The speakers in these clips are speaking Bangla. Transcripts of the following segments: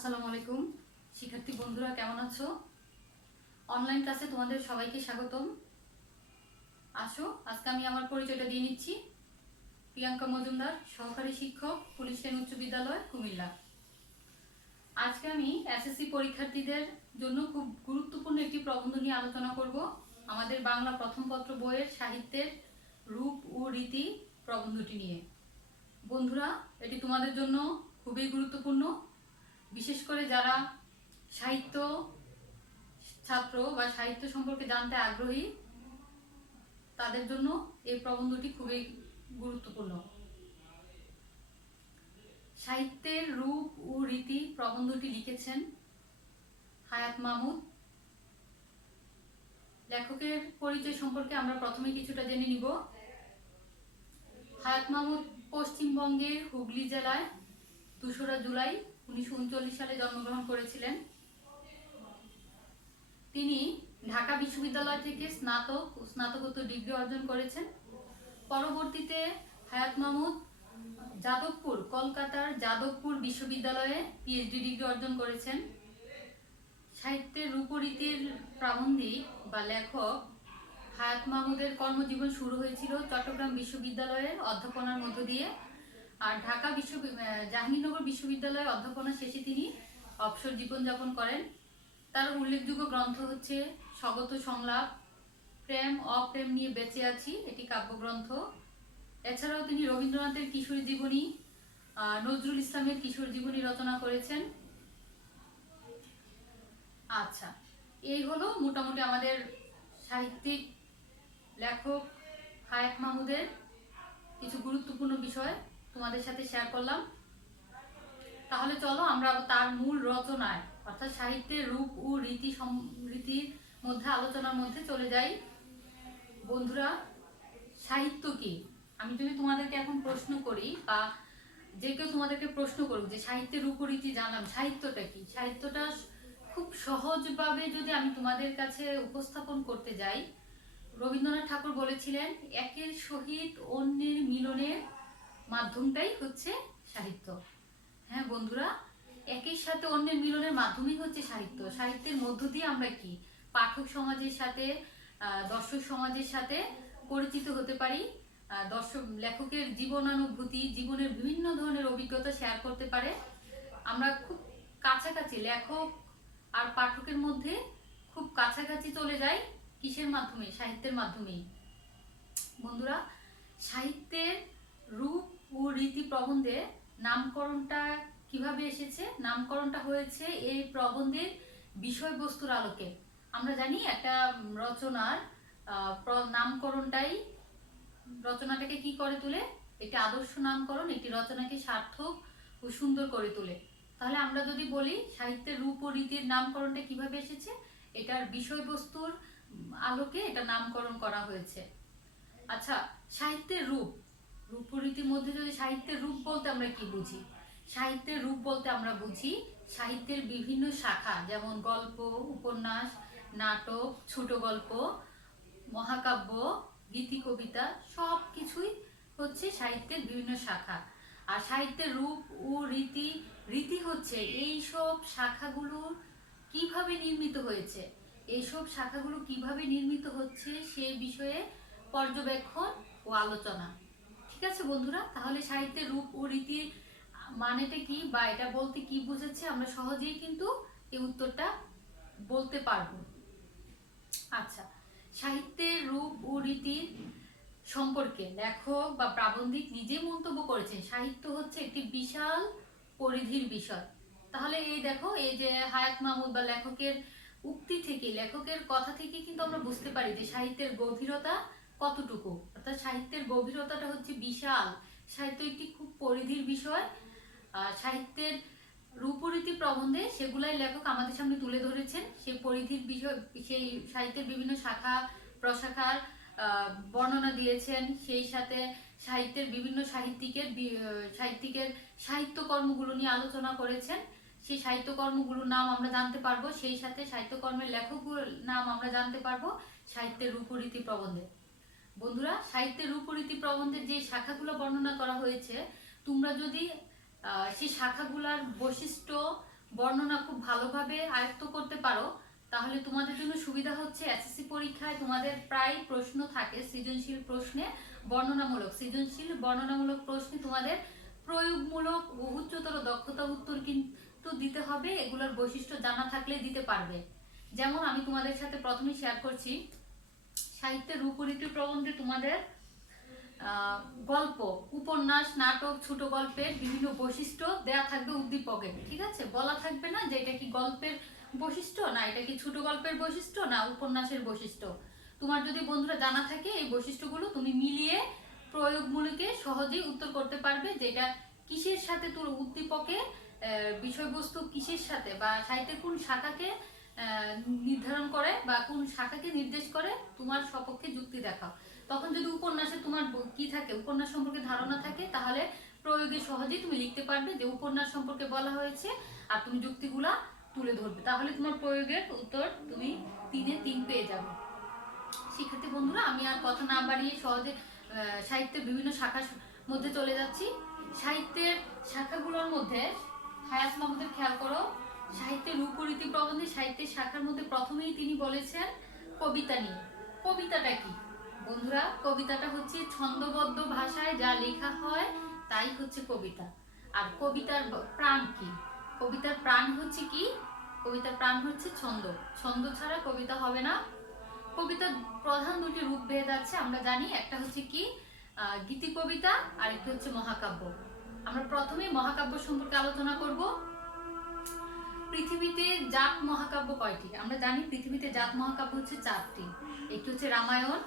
আসসালামু আলাইকুম শিক্ষার্থী বন্ধুরা, কেমন আছো? অনলাইন ক্লাসে তোমাদের সবাইকে স্বাগতম। আসো, আজকে আমি আমার পরিচয়টা দিয়ে নিচ্ছি। প্রিয়াঙ্কা মজুমদার, সহকারী শিক্ষক, পুলিশ লাইন উচ্চ বিদ্যালয়, কুমিল্লা। আজকে আমি এসএসসি পরীক্ষার্থীদের জন্য খুব গুরুত্বপূর্ণ একটি প্রবন্ধ নিয়ে আলোচনা করব। আমাদের বাংলা প্রথম পত্র বইয়ের সাহিত্যের রূপ ও রীতি প্রবন্ধটি নিয়ে। বন্ধুরা, এটি তোমাদের জন্য খুবই গুরুত্বপূর্ণ, বিশেষ করে যারা সাহিত্য ছাত্র বা সাহিত্য সম্পর্কে জানতে আগ্রহী তাদের জন্য এই প্রবন্ধটি খুবই গুরুত্বপূর্ণ। সাহিত্যের রূপ ও রীতি প্রবন্ধটি লিখেছেন হায়াত মাহমুদ। লেখকের পরিচয় সম্পর্কে আমরা প্রথমে কিছুটা জেনে নিব। হায়াত মাহমুদ পশ্চিমবঙ্গের হুগলি জেলায় ২রা জুলাই ১৯৩৯ সালে জন্মগ্রহণ করেছিলেন। তিনি ঢাকা বিশ্ববিদ্যালয় থেকে স্নাতক ও স্নাতকোত্তর ডিগ্রি অর্জন করেছেন। পরবর্তীতে হায়াত মাহমুদ কলকাতার যাদবপুর বিশ্ববিদ্যালয়ে পিএইচডি ডিগ্রি অর্জন করেছেন। সাহিত্যের রূপরীতির প্রাবন্ধিক বা লেখক হায়াত মাহমুদের কর্মজীবন শুরু হয়েছিল চট্টগ্রাম বিশ্ববিদ্যালয়ের অধ্যাপনার মধ্য দিয়ে, আর জাহাঙ্গীরনগর বিশ্ববিদ্যালয়ে অধ্যাপনা শেষে তিনি অবসর জীবনযাপন করেন। তার উল্লেখযোগ্য গ্রন্থ হচ্ছে স্বগত সংলাপ, প্রেম অপ্রেম নিয়ে বেঁচে আছি, এটি কাব্যগ্রন্থ। এছাড়াও তিনি রবীন্দ্রনাথের কিশোরী জীবনী, নজরুল ইসলামের কিশোর জীবনী রচনা করেছেন। আচ্ছা, এই হলো মোটামুটি আমাদের সাহিত্যিক লেখক হায়াত মাহমুদের কিছু গুরুত্বপূর্ণ বিষয় তোমাদের সাথে শেয়ার করলাম। তাহলে চলো আমরা তার মূল রচনায় অর্থাৎ সাহিত্যের রূপ ও রীতির মধ্যে আলোচনার মধ্যে চলে যাই। বন্ধুরা, সাহিত্য কি? আমি যদি তোমাদেরকে এখন প্রশ্ন করি বা যে কেউ তোমাদেরকে প্রশ্ন করুক যে সাহিত্যের রূপরীতি জানলাম, সাহিত্যটা কি? সাহিত্যটা খুব সহজভাবে যদি আমি তোমাদের কাছে উপস্থাপন করতে যাই, রবীন্দ্রনাথ ঠাকুর বলেছিলেন একের সহিত অন্যের মিলনের মাধ্যমটাই হচ্ছে সাহিত্য। হ্যাঁ বন্ধুরা, একের সাথে অন্যের মিলনের মাধ্যমই হচ্ছে সাহিত্য। সাহিত্যের মধ্য দিয়ে আমরা কি পাঠক সমাজের সাথে, দর্শক সমাজের সাথে পরিচিত হতে পারি। লেখকের জীবনানুভূতি, জীবনের বিভিন্ন ধরনের অভিজ্ঞতা শেয়ার করতে পারে। আমরা খুব কাছাকাছি, লেখক আর পাঠকের মধ্যে খুব কাছাকাছি চলে যাই কিসের মাধ্যমে? সাহিত্যের মাধ্যমেই। বন্ধুরা, সাহিত্যের রূপ ও রীতি প্রবন্ধে নামকরণটা কিভাবে এসেছে? নামকরণটা হয়েছে এই প্রবন্ধের বিষয়বস্তুর আলোকে। আমরা জানি একটা রচনার রচনাটাকে কি করে তোলে? একটি আদর্শ নামকরণ একটি রচনাকে সার্থক ও সুন্দর করে তোলে। তাহলে আমরা যদি বলি সাহিত্যের রূপ ও রীতির নামকরণটা কিভাবে এসেছে, এটার বিষয়বস্তুর আলোকে এটা নামকরণ করা হয়েছে। আচ্ছা, সাহিত্যের রূপরীতির মধ্যে যদি সাহিত্যের রূপ বলতে আমরা কি বুঝি? সাহিত্যের রূপ বলতে আমরা বুঝি সাহিত্যের বিভিন্ন শাখা, যেমন গল্প, উপন্যাস, নাটক, ছোট গল্প, মহাকাব্য, গীতি, কবিতা, সব কিছুই হচ্ছে সাহিত্যের বিভিন্ন শাখা। আর সাহিত্যের রূপ ও রীতি হচ্ছে এই সব শাখাগুলোর কিভাবে নির্মিত হয়েছে, এইসব শাখাগুলো কিভাবে নির্মিত হচ্ছে সে বিষয়ে পর্যবেক্ষণ ও আলোচনা। ঠিক আছে বন্ধুরা, তাহলে সাহিত্যের রূপ ও রীতির মানেটা কি বা এটা বলতে কি বুঝেছে আমরা সহজেই কিন্তু এই উত্তরটা বলতে পারবো। আচ্ছা, সাহিত্যের রূপ ও রীতির সম্পর্কে লেখক বা প্রাবন্ধিক নিজে মন্তব্য করেছেন সাহিত্য হচ্ছে একটি বিশাল পরিধির বিষয়। তাহলে এই দেখো, এই যে হায়াত মাহমুদ বা লেখকের উক্তি থেকে, লেখকের কথা থেকে কিন্তু আমরা বুঝতে পারি যে সাহিত্যের গভীরতা কতটুকু। অর্থাৎ সাহিত্যের গভীরতাটা হচ্ছে বিশাল। সাহিত্য একটি খুব পরিধির বিষয়। সাহিত্যের রূপরীতি প্রবন্ধে সেগুলাই লেখক আমাদের সামনে তুলে ধরেছেন। সেই পরিধির বিষয়, সেই সাহিত্যের বিভিন্ন শাখা প্রশাখার বর্ণনা দিয়েছেন। সেই সাথে সাহিত্যের বিভিন্ন সাহিত্যিকের সাহিত্যকর্মগুলো নিয়ে আলোচনা করেছেন। সেই সাহিত্যকর্মগুলোর নাম আমরা জানতে পারবো, সেই সাথে সাহিত্যকর্মের লেখকগুলোর নাম আমরা জানতে পারবো সাহিত্যের রূপরীতি প্রবন্ধে। বন্ধুরা, সাহিত্যের রূপরীতি প্রবন্ধের যে শাখাগুলো বর্ণনা করা হয়েছে, তোমরা যদি সেই শাখাগুলোর বৈশিষ্ট্য বর্ণনা খুব ভালোভাবে আয়ত্ত করতে পারো, তাহলে তোমাদের জন্য সুবিধা হচ্ছে এসএসসি পরীক্ষায় তোমাদের প্রায় প্রশ্ন থাকে সৃজনশীল প্রশ্নে বর্ণনামূলক, সৃজনশীল বর্ণনামূলক প্রশ্নে তোমাদের প্রয়োগমূলক ও উচ্চতর দক্ষতা উত্তর কিন্তু দিতে হবে, এগুলোর বৈশিষ্ট্য জানা থাকলে দিতে পারবে। যেমন আমি তোমাদের সাথে প্রথমে শেয়ার করছি, সাহিত্যের রূপরীতি প্রবন্ধে তোমাদের গল্প, উপন্যাস, নাটক, ছোট গল্পের বিভিন্ন বৈশিষ্ট্য দেয়া থাকবে উদ্দীপকে, ঠিক আছে? বলা থাকবে না যে এটা কি গল্পের বৈশিষ্ট্য, না এটা কি ছোট গল্পের বৈশিষ্ট্য, না উপন্যাসের বৈশিষ্ট্য। তোমার যদি বন্ধুরা জানা থাকে এই বৈশিষ্ট্যগুলো তুমি মিলিয়ে প্রয়োগমূলকে সহজেই উত্তর করতে পারবে যে এটা কিসের সাথে তোর উদ্দীপকে বিষয়বস্তু কিসের সাথে বা সাহিত্যের কোন শাখাকে নির্ধারণ করে বা কোন শাখাকে নির্দেশ করে তোমার সপক্ষে যুক্তি দেখাও। তখন যদি উপন্যাসে তোমার কি থাকে, উপন্যাস সম্পর্কে ধারণা থাকে, তাহলে প্রয়োগে সহজেই তুমি লিখতে পারবে যে উপন্যাস সম্পর্কে বলা হয়েছে আর তুমি যুক্তিগুলা তুলে ধরবে, তাহলে তোমার প্রয়োগের উত্তর তুমি 3-এ 3 পেয়ে যাবে। শিক্ষার্থী বন্ধুরা, আমি আর কথা না বাড়িয়ে সহজে সাহিত্যের বিভিন্ন শাখার মধ্যে চলে যাচ্ছি। সাহিত্যের শাখাগুলোর মধ্যে হায়াত মাহমুদের খেয়াল করো, সাহিত্যের রূপরীতি প্রবন্ধে সাহিত্যের শাখার মধ্যে প্রথমেই তিনি বলেছেন কবিতা নিয়ে। কবিতাটা কি বন্ধুরা? কবিতাটা হচ্ছে ছন্দবদ্ধ ভাষায় যা লেখা হয় তাই হচ্ছে কবিতা। আর কবিতার প্রাণ কি? কবিতার প্রাণ হচ্ছে কি? কবিতার প্রাণ হচ্ছে ছন্দ। ছন্দ ছাড়া কবিতা হবে না। কবিতার প্রধান দুটি রূপ ভেদ আছে আমরা জানি, একটা হচ্ছে কি গীতি কবিতা আর একটা হচ্ছে মহাকাব্য। আমরা প্রথমে মহাকাব্য সম্পর্কে আলোচনা করব। পৃথিবীতে জাত মহাকাব্য কয়টি? আমরা জানি পৃথিবীতে জাত মহাকাব্য হচ্ছে 4টি। একটি হচ্ছে রামায়ণ,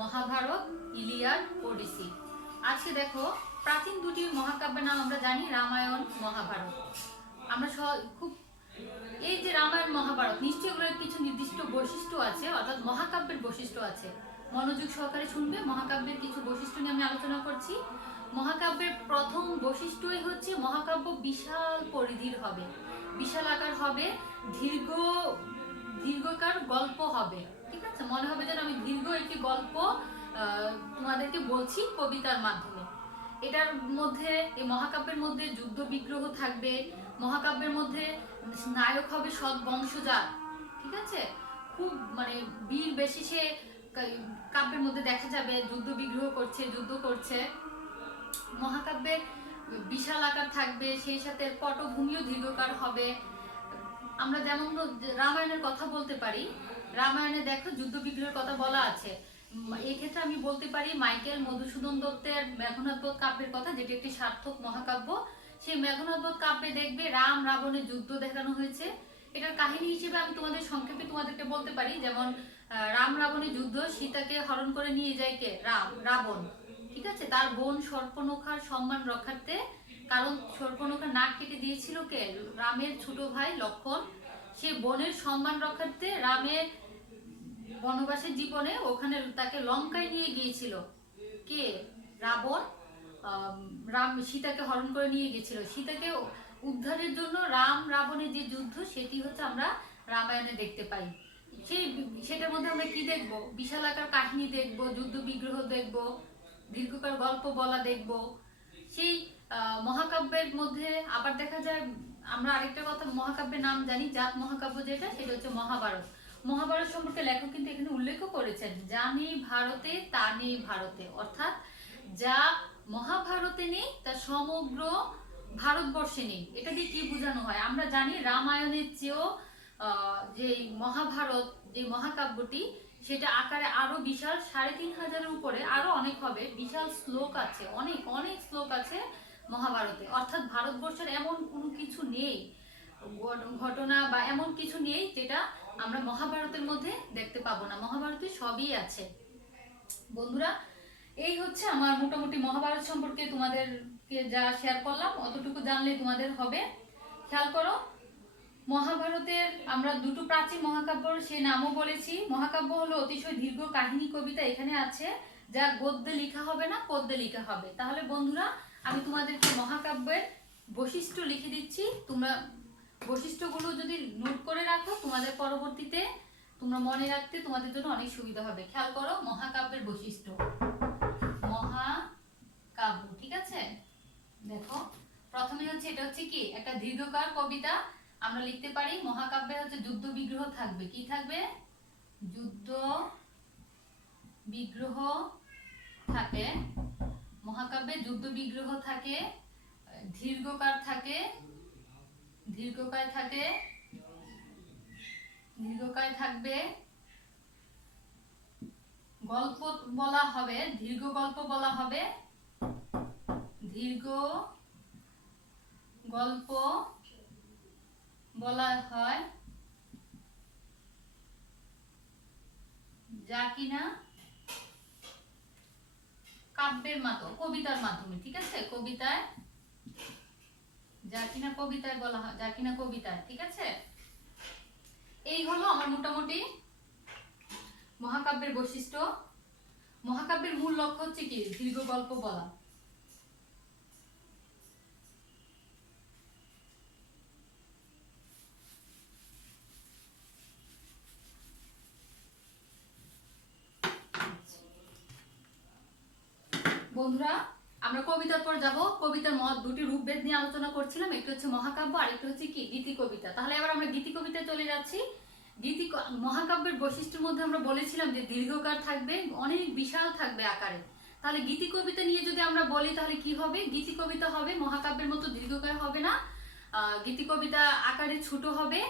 মহাভারত, ইলিয়াড, ওডিসি। আজকে দেখো প্রাচীন দুটি মহাকাব্যের নাম আমরা জানি, রামায়ণ, মহাভারত। আমরা খুব এই যে রামায়ণ মহাভারত নিশ্চয়ই এগুলোর কিছু নির্দিষ্ট বৈশিষ্ট্য আছে, অর্থাৎ মহাকাব্যের বৈশিষ্ট্য আছে। মনোযোগ সহকারে শুনবে, মহাকাব্যের কিছু বৈশিষ্ট্য নিয়ে আমি আলোচনা করছি। মহাকাব্যের প্রথম বৈশিষ্ট্যই হচ্ছে মহাকাব্য বিশাল পরিধির হবে, বিশাল আকার হবে, দীর্ঘকার গল্প হবে, ঠিক আছে? মনে হবে যেন আমি দীর্ঘ একটি গল্প তোমাদেরকে বলছি কবিতার মাধ্যমে। এটার মধ্যে, এই মহাকাব্যের মধ্যে যুদ্ধ বিগ্রহ থাকবে, মহাকাব্যের মধ্যে নায়ক হবে সৎ বংশজাত, ঠিক আছে? খুব মানে বীর বেশি সে কাব্যের মধ্যে দেখা যাবে যুদ্ধ বিগ্রহ করছে, যুদ্ধ করছে। মহাকাব্যের বিশাল আকার থাকবে, সেই সাথে পটভূমিও দীর্ঘকার হবে। আমরা যেমন রামায়ণের কথা বলতে পারি, রামায়ণে দেখো যুদ্ধ বিগ্রহের কথা বলা আছে। এই ক্ষেত্রে আমি বলতে পারি মাইকেল মধুসূদন দত্তের মেঘনাদ বধ কাব্যের কথা, যেটি একটি সার্থক মহাকাব্য। সেই মেঘনাদ বধ কাব্যে দেখবে রাম রাবণের যুদ্ধ দেখানো হয়েছে। এটার কাহিনী হিসেবে আমি তোমাদের সংক্ষেপে তোমাদেরকে বলতে পারি, যেমন রাম রাবণের যুদ্ধ, সীতাকে হরণ করে নিয়ে যায় কে? রাবণ, ঠিক আছে? তার বোন শর্পণখার সম্মান রক্ষার্থে, কারণ শর্পণখার নাক কেটে দিয়েছিল কে? রামের ছোট ভাই লক্ষ্মণ। সে বোনের সম্মান রক্ষার্থে রামের বনবাসের জীবনে ওখানে তাকে লঙ্কায় নিয়ে গিয়েছিল কে? রাবণ। রাম সীতাকে হরণ করে নিয়ে গিয়েছিল। সীতাকে উদ্ধারের জন্য রাম রাবণের যে যুদ্ধ, সেটি হচ্ছে আমরা রামায়ণে দেখতে পাই। সেটার মধ্যে আমরা কি দেখব? বিশাল আকার কাহিনী দেখব, যুদ্ধ বিগ্রহ দেখব, দীর্ঘকার গল্প বলা দেখব। সেই মহাকাব্যের মধ্যে আবার দেখা যায়, আমরা আরেকটা কথা মহাকাব্যের নাম জানি, জাত মহাকাব্য যেটা, সেটা হচ্ছে মহাভারত। মহাভারত সম্পর্কে লেখক কিন্তু এখানে উল্লেখ করেছেন, যা নেই ভারতে তা নেই ভারতে, অর্থাৎ যা মহাভারতে নেই তা সমগ্র ভারতবর্ষে নেই। এটা দিয়ে কি বোঝানো হয়? আমরা জানি রামায়ণের চেয়েও যে মহাভারত, যে মহাকাব্যটি, সেটা আকারে আরো বিশাল, 3500-এর উপরে, আরো অনেক হবে। বিশাল শ্লোক আছে, অনেক অনেক শ্লোক আছে মহাভারতে। অর্থাৎ ভারতবর্ষের এমন কোনো কিছু নেই, ঘটনা বা এমন কিছু নেই যেটা আমরা মহাভারতের মধ্যে দেখতে পাবো না। মহাভারতে সবই আছে। বন্ধুরা, এই হচ্ছে আমার মোটামুটি মহাভারত সম্পর্কে তোমাদেরকে যা শেয়ার করলাম, অতটুকু জানলে তোমাদের হবে। খেয়াল করো, মহাভারতের আমরা দুটো প্রাচীন মহাকাব্যর সে নামও বলেছি। মহাকাব্য হলো অতিশয় দীর্ঘ কাহিনী কবিতা, এখানে আছে, যা গদ্যে লেখা হবে না, পদ্যে লেখা হবে। তাহলে বন্ধুরা, আমি তোমাদেরকে মহাকাব্যের বৈশিষ্ট্য লিখে দিচ্ছি, তোমরা বৈশিষ্ট্যগুলো যদি নোট করে রাখো, তোমাদের পরবর্তীতে তোমরা মনে রাখতে তোমাদের জন্য অনেক সুবিধা হবে। খেয়াল করো মহাকাব্যের বৈশিষ্ট্য। মহাকাব্য, ঠিক আছে? দেখো প্রথমে হচ্ছে, এটা হচ্ছে কি? একটা দীর্ঘকার কবিতা, আমরা লিখতে পারি মহাকাব্যে হচ্ছে যুদ্ধ বিগ্রহ থাকবে, কি থাকবে? যুদ্ধ বিগ্রহ থাকে, মহাকাব্যে যুদ্ধ বিগ্রহ থাকে, দীর্ঘকার থাকে, দীর্ঘকায় থাকে, দীর্ঘকায় থাকবে, গল্প বলা হবে, দীর্ঘ গল্প বলা হবে, দীর্ঘ গল্প বলা হয়, যা কিনা কাব্যের মাধ্যমে, কবিতার মাধ্যমে, ঠিক আছে, কবিতায়, যা কিনা কবিতায় বলা হয়, যা কিনা কবিতায়, ঠিক আছে। এই হলো আমার মোটামুটি মহাকাব্যের বৈশিষ্ট্য। মহাকাব্যের মূল লক্ষ্য হচ্ছে কি? দীর্ঘ গল্প বলা। বন্ধুরা, আমরা কবিতার পর যাব। কবিতার দুটি রূপভেদ নিয়ে আলোচনা করছিলাম, একটা হচ্ছে মহাকাব্য আর একটা হচ্ছে কি? গীতি কবিতা। তাহলে এবার আমরা গীতি কবিতায় চলে যাচ্ছি। মহাকাব্যের বৈশিষ্ট্যের মধ্যে আমরা বলেছিলাম যে দীর্ঘকার থাকবে, অনেক বিশাল থাকবে আকারে। তাহলে গীতি কবিতা নিয়ে যদি আমরা বলি তাহলে কি হবে? গীতি কবিতা হবে মহাকাব্যের মতো দীর্ঘকার হবে না, গীতি কবিতা আকারে ছোট হবে।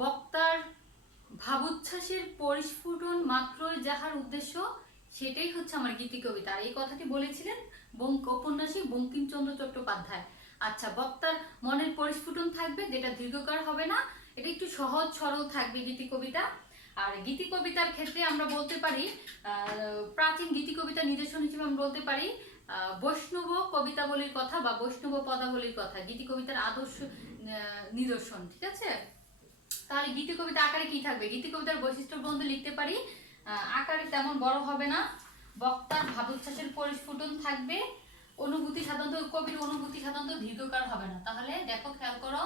বক্তার ভাবোচ্ছ্বাসের পরিস্ফুটন মাত্রই যাহার উদ্দেশ্য, সেটাই হচ্ছে আমার গীতি কবিতা। আর এই কথাটি বলেছিলেন ঔপন্যাসিক বঙ্কিমচন্দ্র চট্টোপাধ্যায়। আচ্ছা, বক্তার মনের পরিস্ফুটন থাকবে, যেটা দীর্ঘকার হবে না, এটা একটু সহজ সরল থাকবে গীতি কবিতা। আর গীতি কবিতার ক্ষেত্রে আমরা বলতে পারি, প্রাচীন গীতি কবিতার নিদর্শন হিসেবে আমরা বলতে পারি বৈষ্ণব কবিতাবলীর কথা বা বৈষ্ণব পদাবলীর কথা, গীতি কবিতার আদর্শ নিদর্শন, ঠিক আছে। তাহলে গীতি কবিতা আকারে কি থাকবে? গীতি কবিতার বৈশিষ্ট্য বন্ধু লিখতে পারি, আকারে তেমন বড় হবে না, বক্তার ভাবোচ্ছ্বাসের পরিস্ফুটন থাকবে, অনুভূতি সাধারণত, কবির অনুভূতি সাধারণত দীর্ঘকার হবে না। তাহলে দেখো, খেয়াল করো,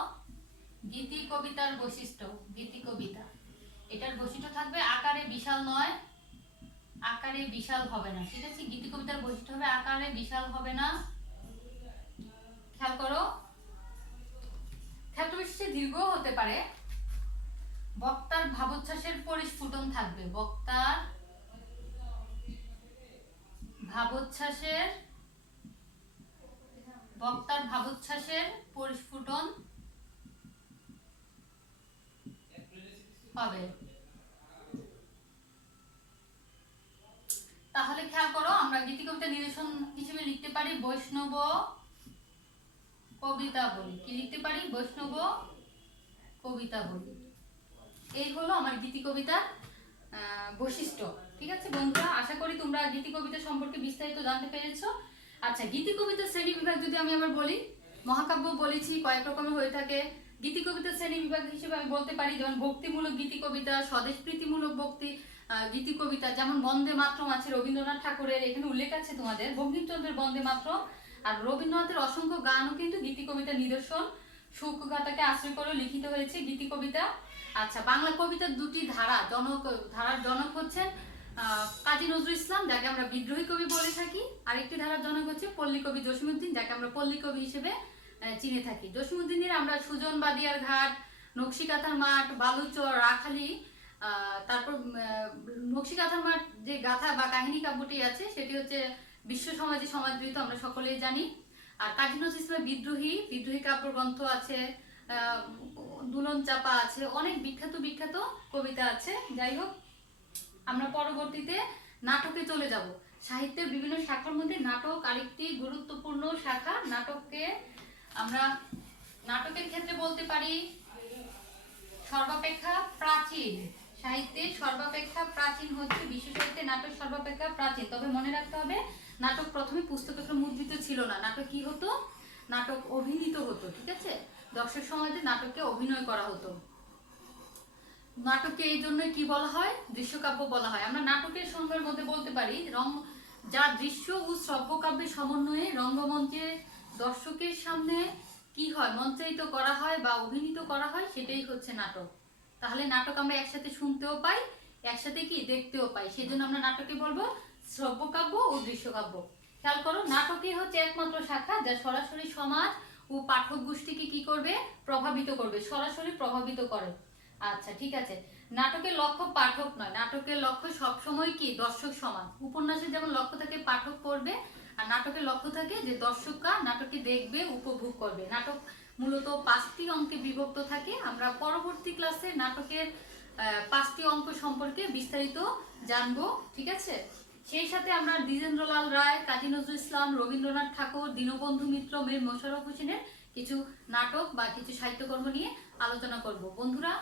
গীতি কবিতার বৈশিষ্ট্য, গীতি কবিতা এটার বৈশিষ্ট্য থাকবে আকারে বিশাল নয়, আকারে বিশাল হবে না, ঠিক আছে। গীতি কবিতার বৈশিষ্ট্য হবে আকারে বিশাল হবে না। খেয়াল করো, ক্ষেত্র বিশেষে দীর্ঘ হতে পারে। বক্তার ভাবোচ্ছ্বাসের পরিস্ফুটন থাকবে, বক্তার ভাবোচ্ছ্বাসের পরিস্ফুটন হবে। তাহলে খেয়াল করো, আমরা গীতি কবিতা নিদর্শন হিসেবে লিখতে পারি বৈষ্ণব কবিতা বলি। কি লিখতে পারি? বৈষ্ণব কবিতা বলি। এই হলো আমার গীতি কবিতার বৈশিষ্ট্য, ঠিক আছে বন্ধুরা। আশা করি তোমরা গীতি কবিতা সম্পর্কে বিস্তারিত জানতে পেরেছো। আচ্ছা, গীতি কবিতার শ্রেণী বিভাগ যদি আমি আবার বলি, মহাকাব্য বলেছি কয়েক রকমের হয়ে থাকে। গীতি কবিতার শ্রেণী বিভাগ হিসেবে আমি বলতে পারি যেমন ভক্তিমূলক গীতি কবিতা, স্বদেশ প্রীতিমূলক গীতি কবিতা, যেমন বন্দে মাতরম আছে রবীন্দ্রনাথ ঠাকুরের, এখানে উল্লেখ আছে তোমাদের বঙ্কিমচন্দ্রের বন্দে মাতরম। আর রবীন্দ্রনাথের অসংখ্য গানও কিন্তু গীতি কবিতার নিদর্শন, শোকগাথাকে আশ্রয় করে লিখিত হয়েছে গীতি কবিতা। আচ্ছা, বাংলা কবিতার দুটি ধারার জনক হচ্ছেন কাজী নজরুল ইসলাম, যাকে আমরা বিদ্রোহী কবি বলে থাকি। আরেকটি ধারার জনক হচ্ছে পল্লী কবি জসীমউদ্দিন, যাকে আমরা পল্লী কবি হিসেবে চিনে থাকি। জসীমউদ্দিনের আমরা সুজন বাদিয়ার ঘাট, নকশিকাঁথার মাঠ, বালুচর, রাখালি, তারপর নকশিকাঁথার মাঠ যে গাথা বা কাহিনী কাব্যটি আছে সেটি হচ্ছে বিশ্ব সমাজে সমাদৃত, আমরা সকলেই জানি। আর কাজী নজরুল ইসলামের বিদ্রোহী কাব্যগ্রন্থ আছে, দুলন চাপা আছে, অনেক বিখ্যাত কবিতা আছে। যাই হোক, আমরা পরবর্তীতে নাটকে চলে যাব। সাহিত্যের বিভিন্ন শাখার মধ্যে নাটক আরেকটি গুরুত্বপূর্ণ শাখা। আমরা নাটকের ক্ষেত্রে বলতে পারি সর্বাপেক্ষা প্রাচীন, সাহিত্যে সর্বাপেক্ষা প্রাচীন হচ্ছে বিশ্ব সাহিত্যে নাটক সর্বাপেক্ষা প্রাচীন। তবে মনে রাখতে হবে, নাটক প্রথমে পুস্তকে মুদ্রিত ছিল না। নাটক কি হতো? নাটক অভিনীত হতো, ঠিক আছে। দর্শক সমাজে নাটককে অভিনয় করা হতো। নাটককে এই জন্য কি বলা হয়? দৃশ্যকাব্য বলা হয়। আমরা নাটকের সংজ্ঞার মধ্যে বলতে পারি যা দৃশ্য ও শ্রব্যকাব্যের সমন্বয়ে রঙ্গমঞ্চে দর্শকের সামনে কি হয়, মঞ্চায়িত করা হয় বা অভিনীত করা হয়, সেটাই হচ্ছে নাটক। তাহলে নাটক আমরা একসাথে শুনতেও পাই, একসাথে কি দেখতেও পাই, সেই জন্য আমরা নাটকে বলবো শ্রব্যকাব্য ও দৃশ্যকাব্য। খেয়াল করো, নাটকই হচ্ছে একমাত্র শাখা যা সরাসরি সমাজ ও ও পাঠক গোষ্ঠীকে কি করবে, প্রভাবিত করবে, সরাসরি প্রভাবিত করে। আচ্ছা ঠিক আছে। নাটকের লক্ষ্য পাঠক নয়, নাটকের লক্ষ্য সবসময় কি দর্শক সমান। উপন্যাসের যেমন লক্ষ্য থাকে পাঠক পড়বে, আর নাটকের লক্ষ্য থাকে যে দর্শকরা নাটকটি দেখবে, উপভোগ করবে। নাটক মূলত 5টি অঙ্কে বিভক্ত থাকে। আমরা পরবর্তী ক্লাসে নাটকের 5টি অঙ্ক সম্পর্কে বিস্তারিত জানবো, ঠিক আছে। সেই সাথে আমরা দ্বিজেন্দ্রলাল রায়, কাজী নজরুল ইসলাম, রবীন্দ্রনাথ ঠাকুর, দীনবন্ধু মিত্র, মীর মোশাররফ হোসেনের কিছু নাটক বা কিছু সাহিত্যকর্ম নিয়ে আলোচনা করব। বন্ধুরা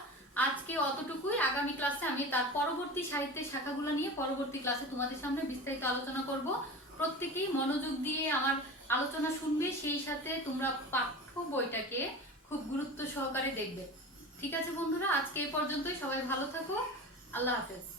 আজকে অতটুকুই। আগামী ক্লাসে আমি তার পরবর্তী সাহিত্যের শাখাগুলো নিয়ে পরবর্তী ক্লাসে তোমাদের সামনে বিস্তারিত আলোচনা করব। প্রত্যেকেই মনোযোগ দিয়ে আমার আলোচনা শুনবে, সেই সাথে তোমরা পাঠ্য বইটাকে খুব গুরুত্ব সহকারে দেখবে। ঠিক আছে বন্ধুরা, আজকে এই পর্যন্তই। সবাই ভালো থাকো। আল্লাহ হাফেজ।